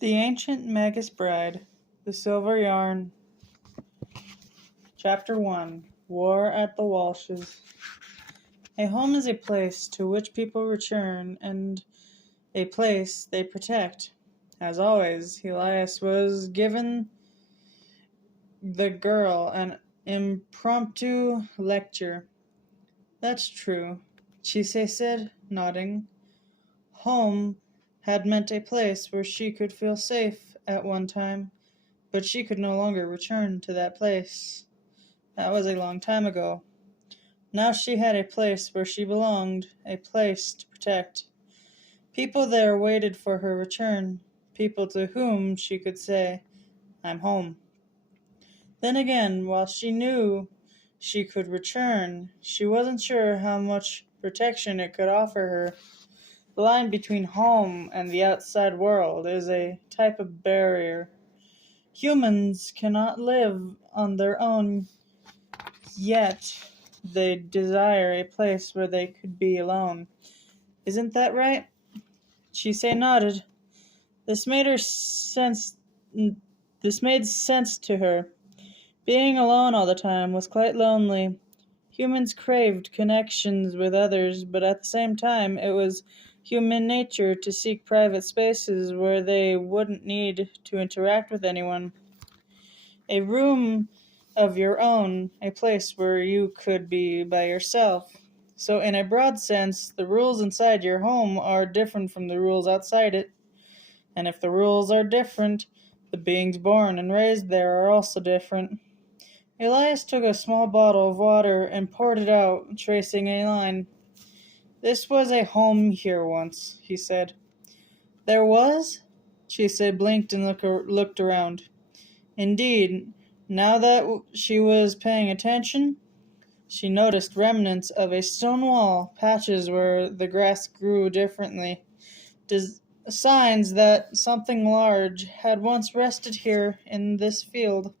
The Ancient Magus Bride, The Silver Yarn, Chapter 1, War at the Walshes. A home is a place to which people return, and a place they protect. As always, Elias was given the girl an impromptu lecture. That's true, Chise said, nodding. Home had meant a place where she could feel safe at one time, but she could no longer return to that place. That was a long time ago. Now she had a place where she belonged, a place to protect. People there waited for her return, people to whom she could say, "I'm home." Then again, while she knew she could return, she wasn't sure how much protection it could offer her. The line between home and the outside world is a type of barrier. Humans cannot live on their own, yet they desire a place where they could be alone. Isn't that right? Chise nodded. This made sense to her. Being alone all the time was quite lonely. Humans craved connections with others, but at the same time it was human nature to seek private spaces where they wouldn't need to interact with anyone. A room of your own, a place where you could be by yourself. So in a broad sense, the rules inside your home are different from the rules outside it. And if the rules are different, the beings born and raised there are also different. Elias took a small bottle of water and poured it out, tracing a line. "This was a home here once," he said. "There was?" Chise blinked and looked around. Indeed, now that she was paying attention, she noticed remnants of a stone wall, patches where the grass grew differently, signs that something large had once rested here in this field.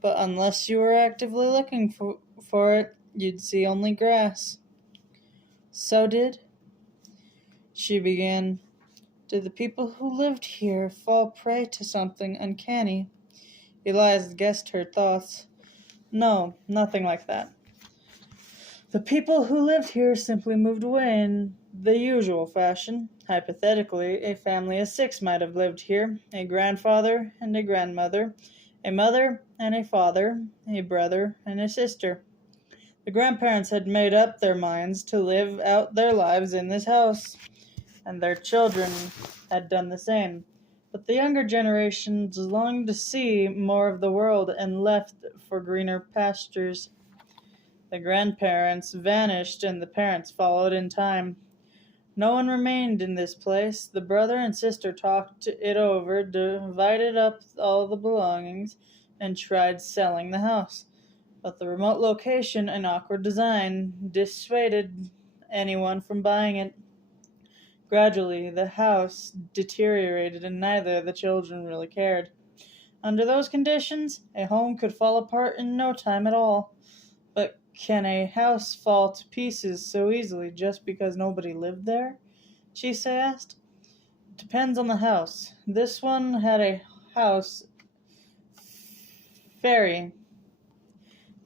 But unless you were actively looking for it, you'd see only grass. "So she began. "Did the people who lived here fall prey to something uncanny?" Elias guessed her thoughts. "No, nothing like that. The people who lived here simply moved away in the usual fashion. Hypothetically, a family of 6 might have lived here, a grandfather and a grandmother, a mother and a father, a brother and a sister. The grandparents had made up their minds to live out their lives in this house, and their children had done the same. But the younger generations longed to see more of the world and left for greener pastures. The grandparents vanished and the parents followed in time. No one remained in this place. The brother and sister talked it over, divided up all the belongings, and tried selling the house. But the remote location and awkward design dissuaded anyone from buying it. Gradually, the house deteriorated and neither of the children really cared. Under those conditions, a home could fall apart in no time at all. But can a house fall to pieces so easily just because nobody lived there? Chise asked. Depends on the house. This one had a house fairy.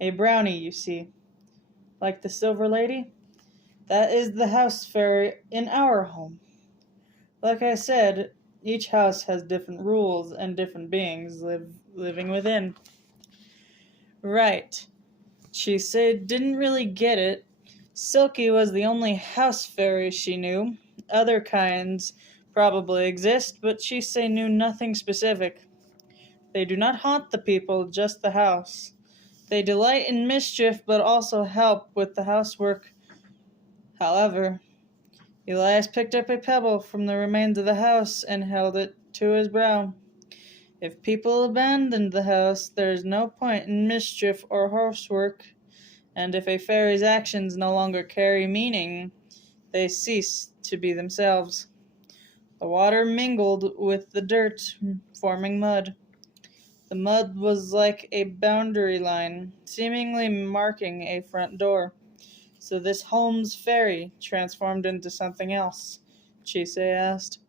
A brownie, you see. Like the Silver Lady? That is the house fairy in our home. Like I said, each house has different rules and different beings living within." Right. Chise didn't really get it. Silky was the only house fairy she knew. Other kinds probably exist, but Chise knew nothing specific. They do not haunt the people, just the house. They delight in mischief, but also help with the housework. However, Elias picked up a pebble from the remains of the house and held it to his brow. If people abandoned the house, there is no point in mischief or housework, and if a fairy's actions no longer carry meaning, they cease to be themselves. The water mingled with the dirt, forming mud. The mud was like a boundary line, seemingly marking a front door. "So this home's fairy transformed into something else?" Chise asked.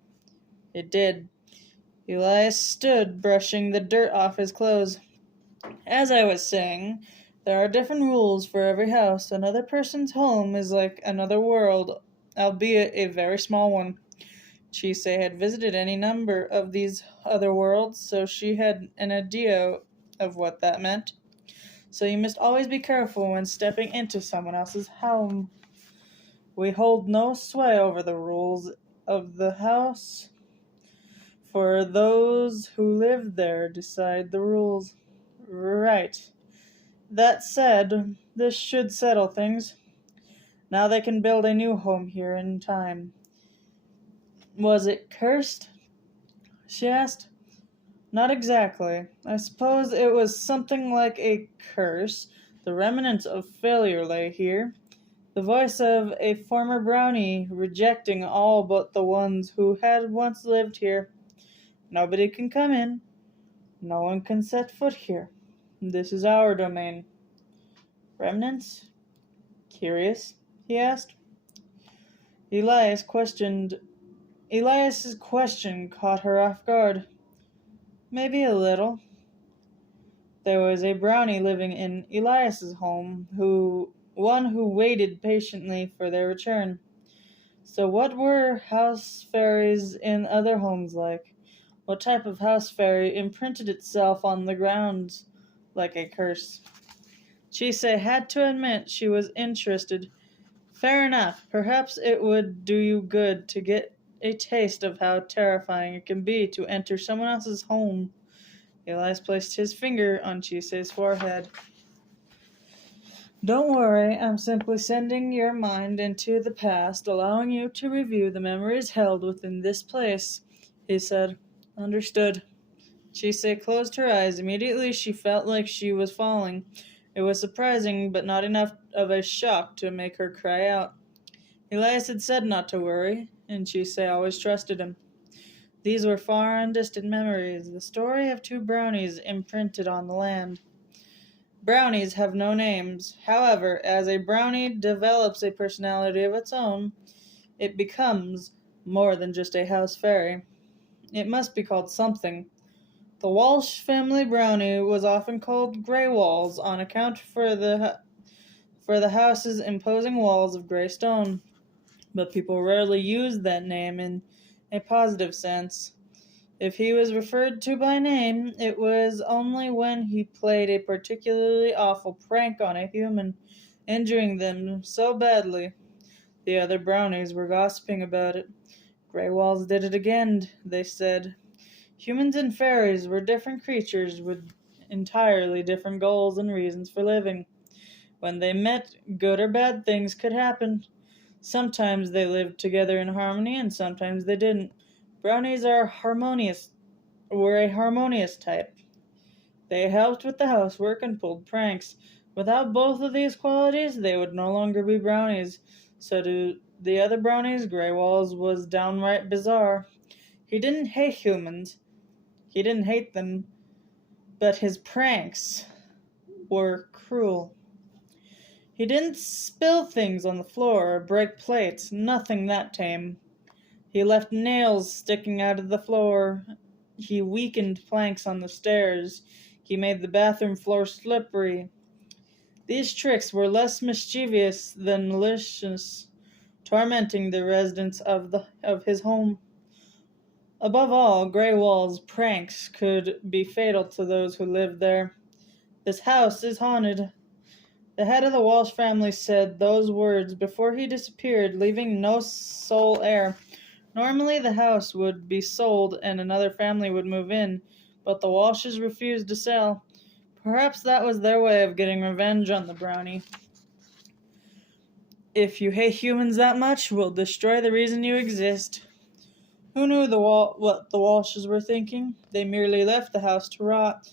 "It did." Elias stood, brushing the dirt off his clothes. As I was saying, there are different rules for every house. Another person's home is like another world, albeit a very small one. Chise had visited any number of these other worlds, so she had an idea of what that meant. So you must always be careful when stepping into someone else's home. We hold no sway over the rules of the house, for those who live there decide the rules. Right. That said, this should settle things. Now they can build a new home here in time. Was it cursed? She asked. Not exactly. I suppose it was something like a curse. The remnants of failure lay here. The voice of a former brownie rejecting all but the ones who had once lived here. Nobody can come in. No one can set foot here. This is our domain. Remnants? Curious? He asked. Elias's question caught her off guard. Maybe a little. There was a brownie living in Elias's home, one who waited patiently for their return. So what were house fairies in other homes like? What type of house fairy imprinted itself on the ground like a curse? Chise had to admit she was interested. Fair enough. Perhaps it would do you good to get a taste of how terrifying it can be to enter someone else's home. Elias placed his finger on Chise's forehead. Don't worry, I'm simply sending your mind into the past, allowing you to review the memories held within this place, he said. Understood. Chise closed her eyes. Immediately she felt like she was falling. It was surprising, but not enough of a shock to make her cry out. Elias had said not to worry, and Chise always trusted him. These were far and distant memories, the story of two brownies imprinted on the land. Brownies have no names. However, as a brownie develops a personality of its own, it becomes more than just a house fairy. It must be called something. The Walsh family brownie was often called Grey Walls on account for the house's imposing walls of gray stone, but people rarely used that name in a positive sense. If he was referred to by name, it was only when he played a particularly awful prank on a human, injuring them so badly. The other brownies were gossiping about it. Grey Walls did it again, they said. Humans and fairies were different creatures with entirely different goals and reasons for living. When they met, good or bad things could happen. Sometimes they lived together in harmony, and sometimes they didn't. Brownies were a harmonious type. They helped with the housework and pulled pranks. Without both of these qualities, they would no longer be brownies. So to the other brownies, Grey Walls was downright bizarre. He didn't hate humans. He didn't hate them. But his pranks were cruel. He didn't spill things on the floor or break plates, nothing that tame. He left nails sticking out of the floor. He weakened planks on the stairs. He made the bathroom floor slippery. These tricks were less mischievous than malicious, tormenting the residents of his home. Above all, Grey Wall's pranks could be fatal to those who lived there. This house is haunted. The head of the Walsh family said those words before he disappeared, leaving no sole heir. Normally the house would be sold and another family would move in, but the Walshes refused to sell. Perhaps that was their way of getting revenge on the brownie. If you hate humans that much, we'll destroy the reason you exist. Who knew what the Walshes were thinking? They merely left the house to rot.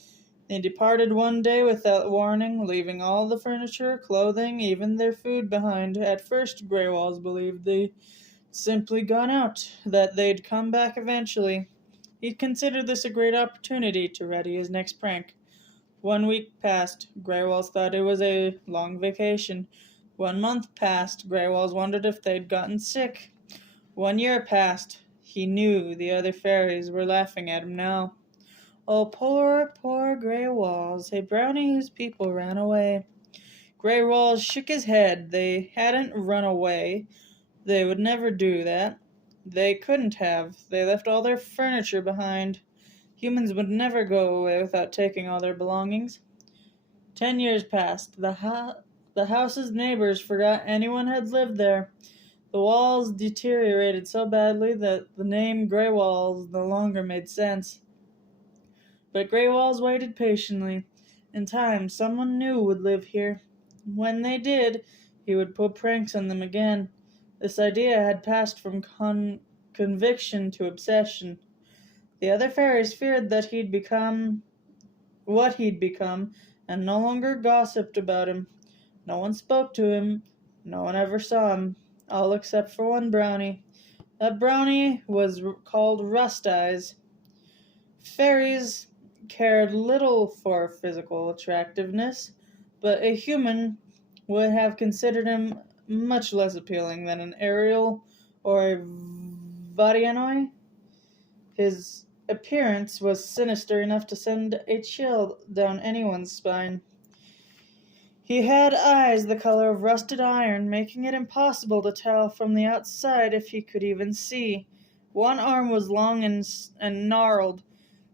They departed one day without warning, leaving all the furniture, clothing, even their food behind. At first, Grey Walls believed they'd simply gone out, that they'd come back eventually. He'd considered this a great opportunity to ready his next prank. 1 week passed. Grey Walls thought it was a long vacation. 1 month passed. Grey Walls wondered if they'd gotten sick. 1 year passed. he knew the other fairies were laughing at him now. Oh, poor, poor Grey Walls, a brownie whose people ran away. Grey Walls shook his head. They hadn't run away. They would never do that. They couldn't have. They left all their furniture behind. Humans would never go away without taking all their belongings. 10 years passed. The house's neighbors forgot anyone had lived there. The walls deteriorated so badly that the name Grey Walls no longer made sense. But Grey Walls waited patiently. In time, someone new would live here. When they did, he would put pranks on them again. This idea had passed from conviction to obsession. The other fairies feared that he'd become what he'd become, and no longer gossiped about him. No one spoke to him. No one ever saw him, all except for one brownie. That brownie was called Rust Eyes. Fairies cared little for physical attractiveness, but a human would have considered him much less appealing than an Ariel or a Varianoi. His appearance was sinister enough to send a chill down anyone's spine. He had eyes the color of rusted iron, making it impossible to tell from the outside if he could even see. One arm was long and gnarled,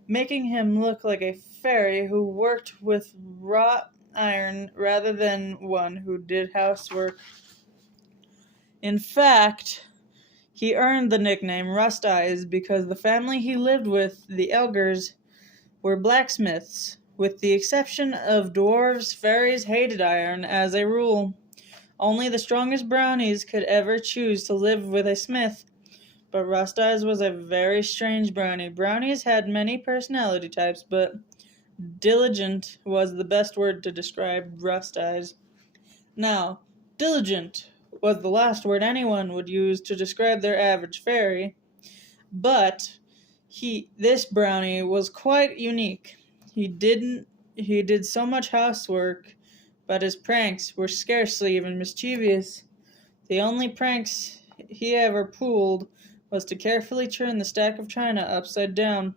making him look like a fairy who worked with wrought iron rather than one who did housework. In fact, he earned the nickname Rust Eyes because the family he lived with, the Elgers, were blacksmiths. With the exception of dwarves, fairies hated iron as a rule. Only the strongest brownies could ever choose to live with a smith. But Rust Eyes was a very strange brownie. Brownies had many personality types, but diligent was the best word to describe Rust Eyes. Now, diligent was the last word anyone would use to describe their average fairy, but this brownie was quite unique. He did so much housework, but his pranks were scarcely even mischievous. The only pranks he ever pulled was to carefully turn the stack of china upside down.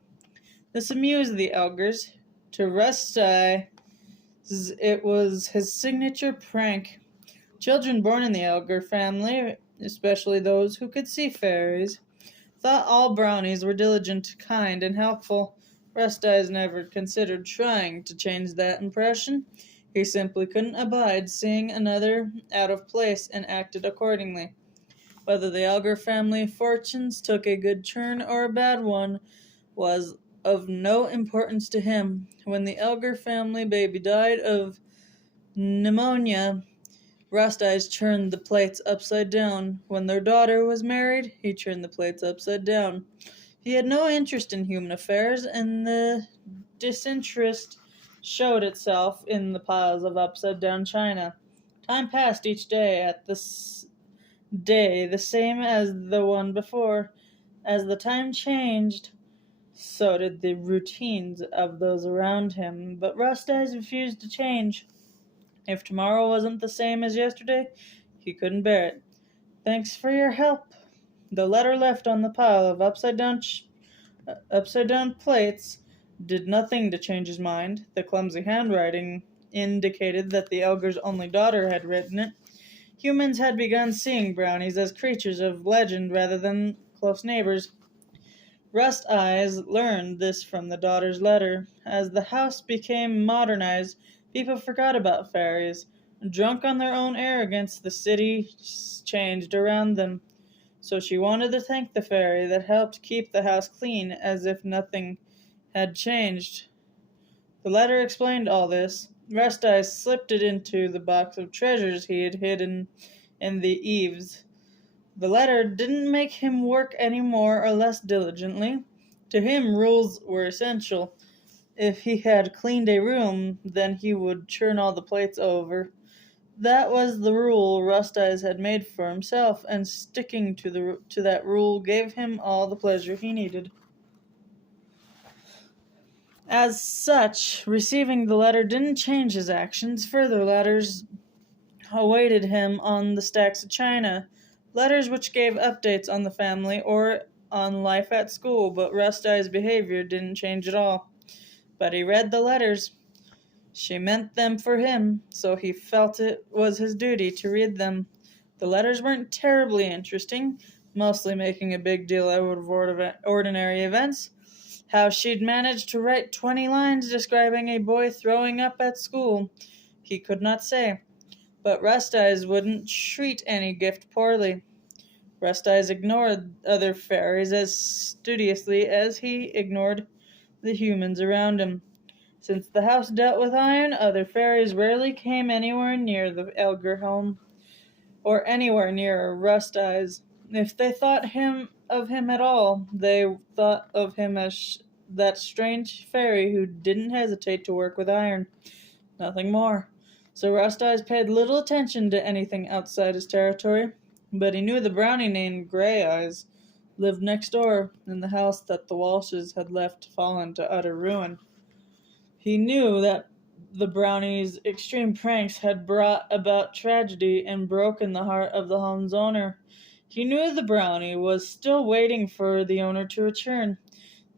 This amused the Elgers. To Rust Eyes, it was his signature prank. Children born in the Elger family, especially those who could see fairies, thought all brownies were diligent, kind, and helpful. Rust Eyes never considered trying to change that impression. He simply couldn't abide seeing another out of place and acted accordingly. Whether the Elger family fortunes took a good turn or a bad one was of no importance to him. When the Elger family baby died of pneumonia, Rust Eyes turned the plates upside down. When their daughter was married, he turned the plates upside down. He had no interest in human affairs, and the disinterest showed itself in the piles of upside-down china. Time passed each day at this day the same as the one before. As the time changed, so did the routines of those around him, but Rust Eyes refused to change. If tomorrow wasn't the same as yesterday, he couldn't bear it. Thanks for your help. The letter left on the pile of upside-down plates did nothing to change his mind. The clumsy handwriting indicated that the Elger's only daughter had written it. Humans had begun seeing brownies as creatures of legend rather than close neighbors. Rust Eyes learned this from the daughter's letter. As the house became modernized, people forgot about fairies. Drunk on their own arrogance, the city changed around them. So she wanted to thank the fairy that helped keep the house clean, as if nothing had changed. The letter explained all this. Rust Eyes slipped it into the box of treasures he had hidden in the eaves. The letter didn't make him work any more or less diligently. To him, rules were essential. If he had cleaned a room, then he would turn all the plates over. That was the rule Rust Eyes had made for himself, and sticking to that rule gave him all the pleasure he needed. As such, receiving the letter didn't change his actions. Further letters awaited him on the stacks of china, letters which gave updates on the family or on life at school, but Rusty's behavior didn't change at all. But he read the letters. She meant them for him, so he felt it was his duty to read them. The letters weren't terribly interesting, mostly making a big deal out of ordinary events. How she'd managed to write 20 lines describing a boy throwing up at school, he could not say. But Rust-Eyes wouldn't treat any gift poorly. Rust-Eyes ignored other fairies as studiously as he ignored the humans around him. Since the house dealt with iron, other fairies rarely came anywhere near the Elgar home, or anywhere near Rust-Eyes. If they thought of him at all, they thought of him as that strange fairy who didn't hesitate to work with iron. Nothing more. So Rust-Eyes paid little attention to anything outside his territory, but he knew the brownie named Grey-Eyes lived next door in the house that the Walshes had left fallen to utter ruin. He knew that the brownie's extreme pranks had brought about tragedy and broken the heart of the home's owner. He knew the brownie was still waiting for the owner to return.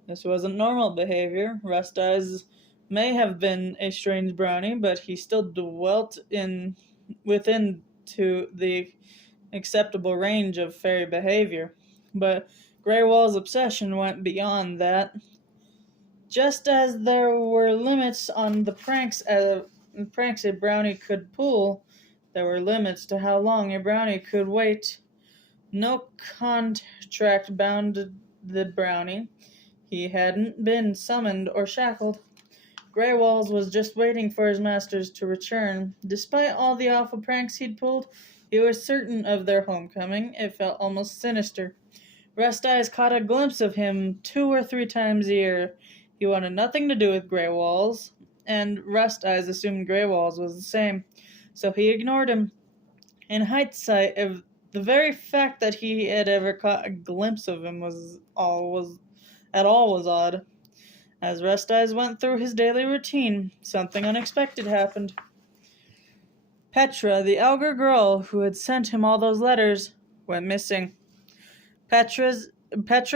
This wasn't normal behavior. Rust-Eyes may have been a strange brownie, but he still dwelt within to the acceptable range of fairy behavior. But Greywall's obsession went beyond that. Just as there were limits on the pranks a brownie could pull, there were limits to how long a brownie could wait. No contract bound the brownie. He hadn't been summoned or shackled. Greywalls was just waiting for his masters to return. Despite all the awful pranks he'd pulled, he was certain of their homecoming. It felt almost sinister. Rust-Eyes caught a glimpse of him 2 or 3 times a year. He wanted nothing to do with Greywalls, and Rust-Eyes assumed Greywalls was the same, so he ignored him. In hindsight, the very fact that he had ever caught a glimpse of him was odd. As Rust-Eyes went through his daily routine, something unexpected happened. Petra, the Elgar girl who had sent him all those letters, went missing. Petra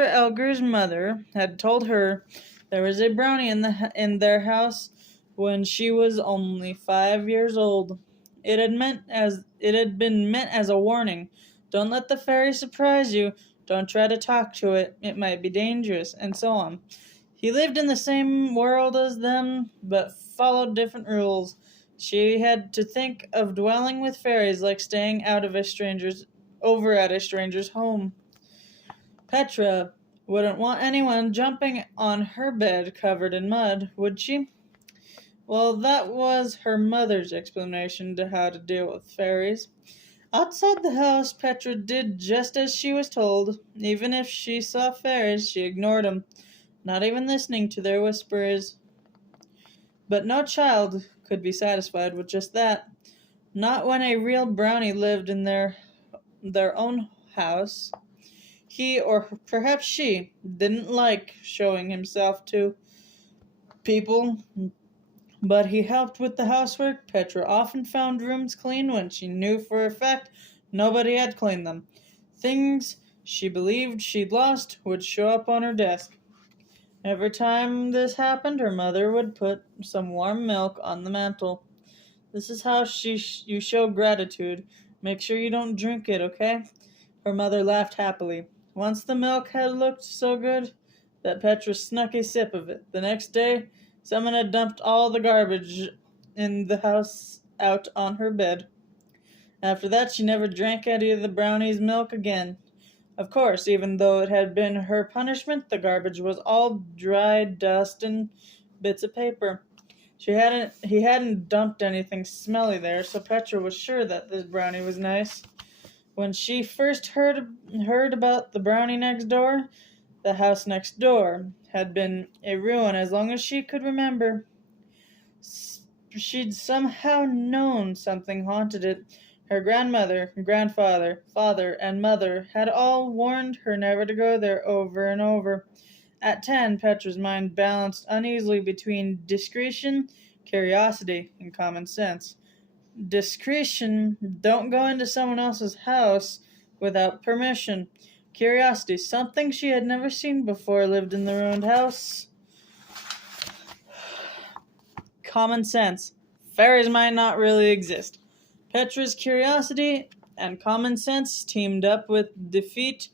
Elgar's mother had told her there was a brownie in their house when she was only 5 years old. It had been meant as a warning. Don't let the fairy surprise you. Don't try to talk to it. It might be dangerous, and so on. He lived in the same world as them, but followed different rules. She had to think of dwelling with fairies like staying over at a stranger's home. Petra wouldn't want anyone jumping on her bed covered in mud, would she? Well, that was her mother's explanation to how to deal with fairies. Outside the house, Petra did just as she was told. Even if she saw fairies, she ignored them, not even listening to their whispers. But no child could be satisfied with just that. Not when a real brownie lived in their own house. He, or perhaps she, didn't like showing himself to people, but he helped with the housework. Petra often found rooms clean when she knew for a fact nobody had cleaned them. Things she believed she'd lost would show up on her desk. Every time this happened, her mother would put some warm milk on the mantel. This is how you show gratitude. Make sure you don't drink it, okay? Her mother laughed happily. Once the milk had looked so good that Petra snuck a sip of it. The next day, someone had dumped all the garbage in the house out on her bed. After that, she never drank any of the brownie's milk again. Of course, even though it had been her punishment, the garbage was all dry dust and bits of paper. He hadn't dumped anything smelly there, so Petra was sure that this brownie was nice. When she first heard about the brownie next door, the house next door had been a ruin as long as she could remember. She'd somehow known something haunted it. Her grandmother, grandfather, father, and mother had all warned her never to go there over and over. At 10, Petra's mind balanced uneasily between discretion, curiosity, and common sense. Discretion, don't go into someone else's house without permission. Curiosity, something she had never seen before, lived in the ruined house. Common sense. Fairies might not really exist. Petra's curiosity and common sense teamed up to defeat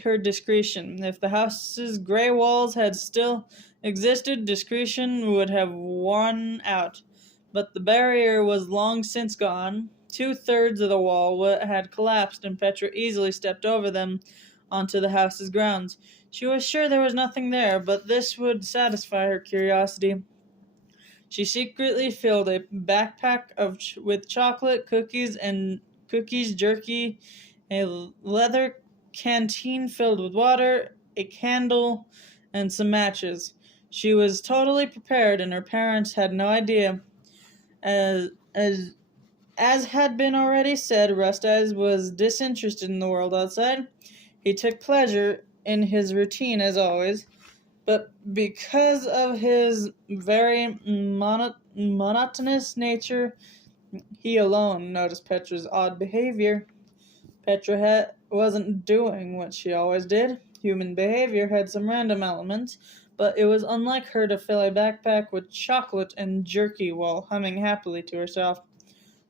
her discretion. If the house's gray walls had still existed, discretion would have won out. But the barrier was long since gone. 2/3 of the wall had collapsed, and Petra easily stepped over them onto the house's grounds. She was sure there was nothing there, but this would satisfy her curiosity. She secretly filled a backpack with chocolate, cookies, jerky, a leather canteen filled with water, a candle, and some matches. She was totally prepared, and her parents had no idea. As as as had been already said, Rust Eyes was disinterested in the world outside. He took pleasure in his routine as always, but because of his very monotonous nature, he alone noticed Petra's odd behavior. Petra wasn't doing what she always did. Human behavior had some random elements, but it was unlike her to fill a backpack with chocolate and jerky while humming happily to herself.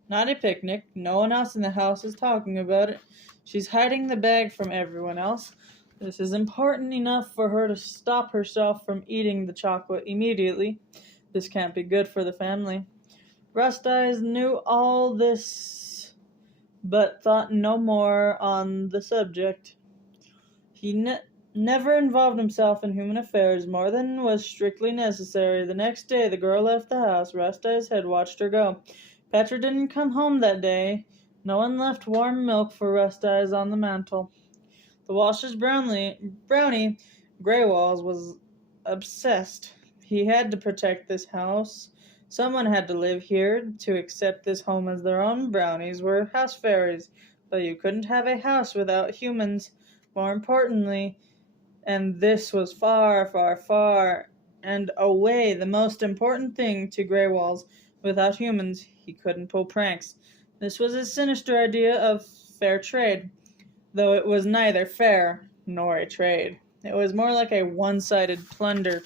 Not a picnic. No one else in the house is talking about it. She's hiding the bag from everyone else. This is important enough for her to stop herself from eating the chocolate immediately. This can't be good for the family. Rust Eyes knew all this, but thought no more on the subject. He never involved himself in human affairs more than was strictly necessary. The next day the girl left the house. Rust Eyes had watched her go. Petra didn't come home that day. No one left warm milk for Rust Eyes on the mantel. The Walsh's brownie, Grey Walls, was obsessed. He had to protect this house. Someone had to live here to accept this home as their own. Brownies were house fairies, but you couldn't have a house without humans. More importantly, and this was far, far, far and away the most important thing to Grey Walls, without humans, he couldn't pull pranks. This was his sinister idea of fair trade, though it was neither fair nor a trade. It was more like a one-sided plunder.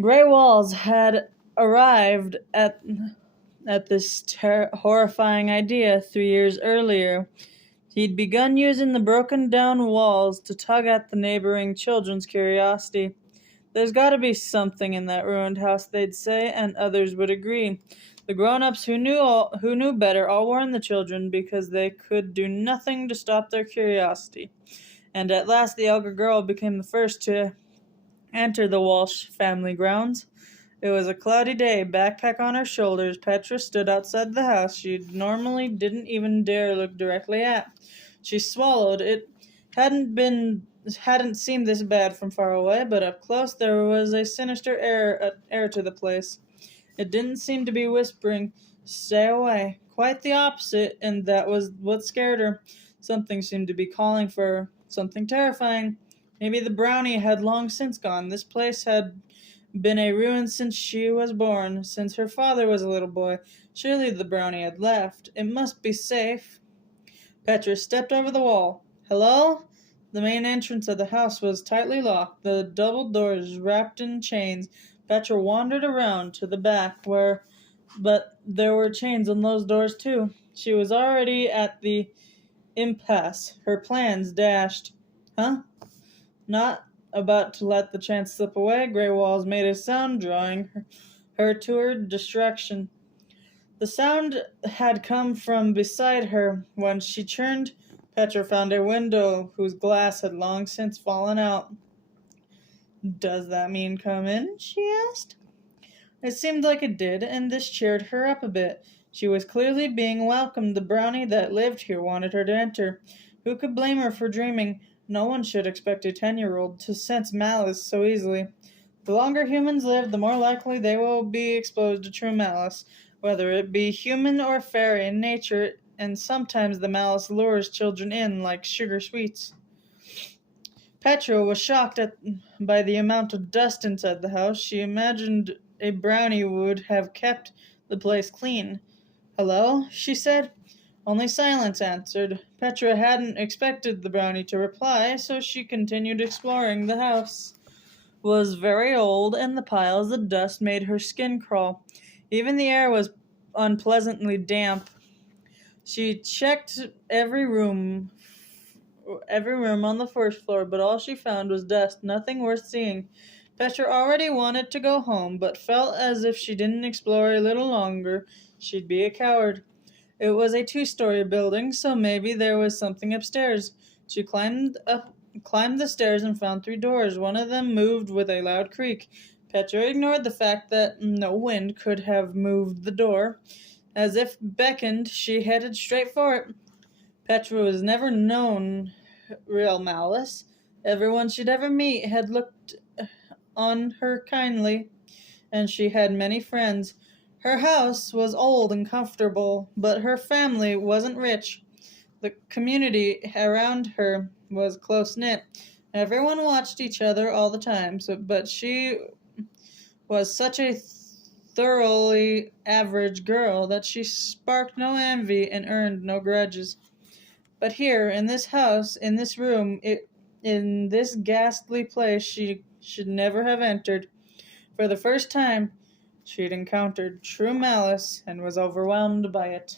Grey Walls had arrived at this horrifying idea 3 years earlier. He'd begun using the broken-down walls to tug at the neighboring children's curiosity. There's got to be something in that ruined house, they'd say, and others would agree. The grown-ups who knew better all warned the children because they could do nothing to stop their curiosity. And at last the elder girl became the first to enter the Walsh family grounds. It was a cloudy day, backpack on her shoulders. Petra stood outside the house she normally didn't even dare look directly at. She swallowed. It hadn't seemed this bad from far away, but up close there was a sinister air to the place. It didn't seem to be whispering, "Stay away." Quite the opposite, and that was what scared her. Something seemed to be calling for her, something terrifying. Maybe the brownie had long since gone. This place had been a ruin since she was born, since her father was a little boy. Surely the brownie had left. It must be safe. Petra stepped over the wall. Hello? The main entrance of the house was tightly locked, the double doors wrapped in chains. Petra wandered around to the back, but there were chains on those doors too. She was already at the impasse, her plans dashed. Huh? Not about to let the chance slip away, Grey Walls made a sound, drawing her to her destruction. The sound had come from beside her. When she turned, Petra found a window whose glass had long since fallen out. "Does that mean come in?" she asked. It seemed like it did, and this cheered her up a bit. She was clearly being welcomed. The brownie that lived here wanted her to enter. Who could blame her for dreaming? No one should expect a 10-year-old to sense malice so easily. The longer humans live, the more likely they will be exposed to true malice, whether it be human or fairy in nature, and sometimes the malice lures children in like sugar sweets. Petra was shocked by the amount of dust inside the house. She imagined a brownie would have kept the place clean. "Hello?" she said. Only silence answered. Petra hadn't expected the brownie to reply, so she continued exploring. The house was very old, and the piles of dust made her skin crawl. Even the air was unpleasantly damp. She checked every room on the first floor, but all she found was dust, nothing worth seeing. Petra already wanted to go home, but felt as if she didn't explore a little longer, she'd be a coward. It was a two-story building, so maybe there was something upstairs. She climbed the stairs and found three doors. One of them moved with a loud creak. Petra ignored the fact that no wind could have moved the door. As if beckoned, she headed straight for it. Petra was never known real malice. Everyone she'd ever meet had looked on her kindly, and she had many friends. Her house was old and comfortable, but her family wasn't rich. The community around her was close knit. Everyone watched each other all the time, but she was such a thoroughly average girl that she sparked no envy and earned no grudges. But here, in this house, in this room, in this ghastly place she should never have entered. For the first time, she'd encountered true malice and was overwhelmed by it.